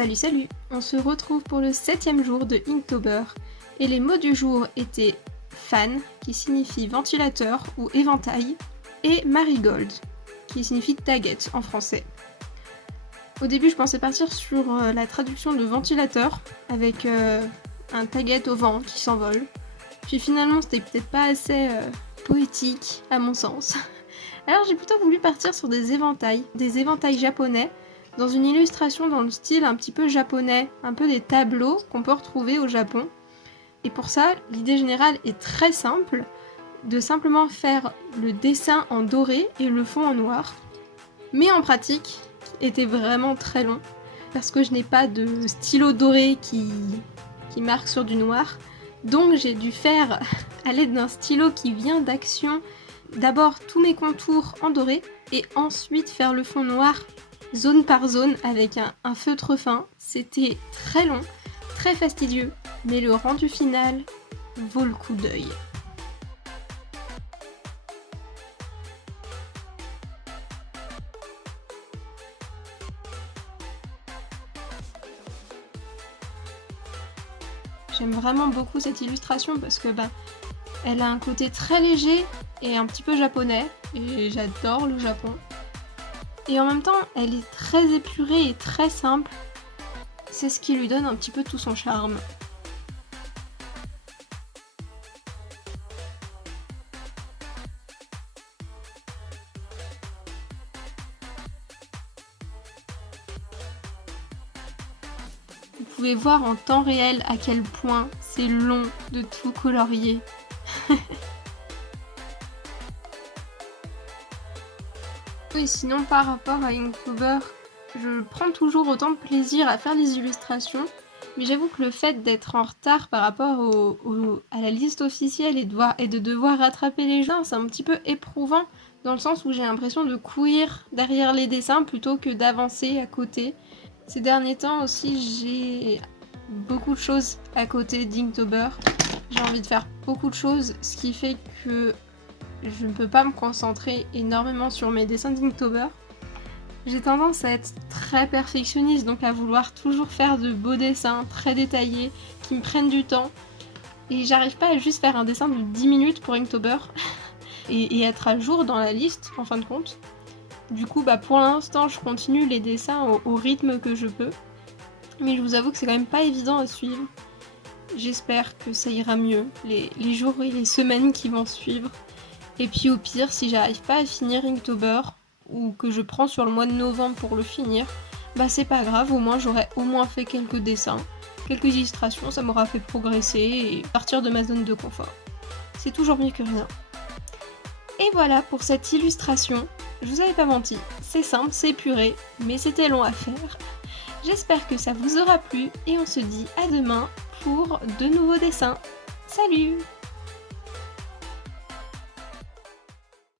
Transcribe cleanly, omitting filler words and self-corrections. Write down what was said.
Salut, on se retrouve pour le 7e jour de Inktober et les mots du jour étaient fan, qui signifie ventilateur ou éventail, et marigold, qui signifie taguette en français. Au début je pensais partir sur la traduction de ventilateur, avec un taguette au vent qui s'envole, puis finalement c'était peut-être pas assez poétique à mon sens. Alors j'ai plutôt voulu partir sur des éventails japonais, dans une illustration dans le style un petit peu japonais, un peu des tableaux qu'on peut retrouver au Japon. Et pour ça, l'idée générale est très simple, de simplement faire le dessin en doré et le fond en noir. Mais en pratique, était vraiment très long, parce que je n'ai pas de stylo doré qui marque sur du noir. Donc j'ai dû faire, à l'aide d'un stylo qui vient d'Action, d'abord tous mes contours en doré, et ensuite faire le fond noir zone par zone avec un feutre fin. C'était très long, très fastidieux, mais le rendu final vaut le coup d'œil. J'aime vraiment beaucoup cette illustration parce que elle a un côté très léger et un petit peu japonais, et j'adore le Japon. Et en même temps, elle est très épurée et très simple. C'est ce qui lui donne un petit peu tout son charme. Vous pouvez voir en temps réel à quel point c'est long de tout colorier. Oui, sinon par rapport à Inktober, je prends toujours autant de plaisir à faire les illustrations, mais j'avoue que le fait d'être en retard par rapport à la liste officielle et de devoir rattraper les gens, c'est un petit peu éprouvant, dans le sens où j'ai l'impression de courir derrière les dessins plutôt que d'avancer à côté. Ces derniers temps aussi, j'ai beaucoup de choses à côté d'Inktober. J'ai envie de faire beaucoup de choses, ce qui fait que je ne peux pas me concentrer énormément sur mes dessins d'Inktober. J'ai tendance à être très perfectionniste, donc à vouloir toujours faire de beaux dessins très détaillés, qui me prennent du temps. Et j'arrive pas à juste faire un dessin de 10 minutes pour Inktober et être à jour dans la liste, en fin de compte. Du coup, pour l'instant, je continue les dessins au rythme que je peux. Mais je vous avoue que c'est quand même pas évident à suivre. J'espère que ça ira mieux, les jours et les semaines qui vont suivre. Et puis au pire, si j'arrive pas à finir Inktober, ou que je prends sur le mois de novembre pour le finir, c'est pas grave, au moins j'aurai au moins fait quelques dessins, quelques illustrations, ça m'aura fait progresser et partir de ma zone de confort. C'est toujours mieux que rien. Et voilà pour cette illustration, je vous avais pas menti, c'est simple, c'est épuré, mais c'était long à faire. J'espère que ça vous aura plu et on se dit à demain pour de nouveaux dessins. Salut!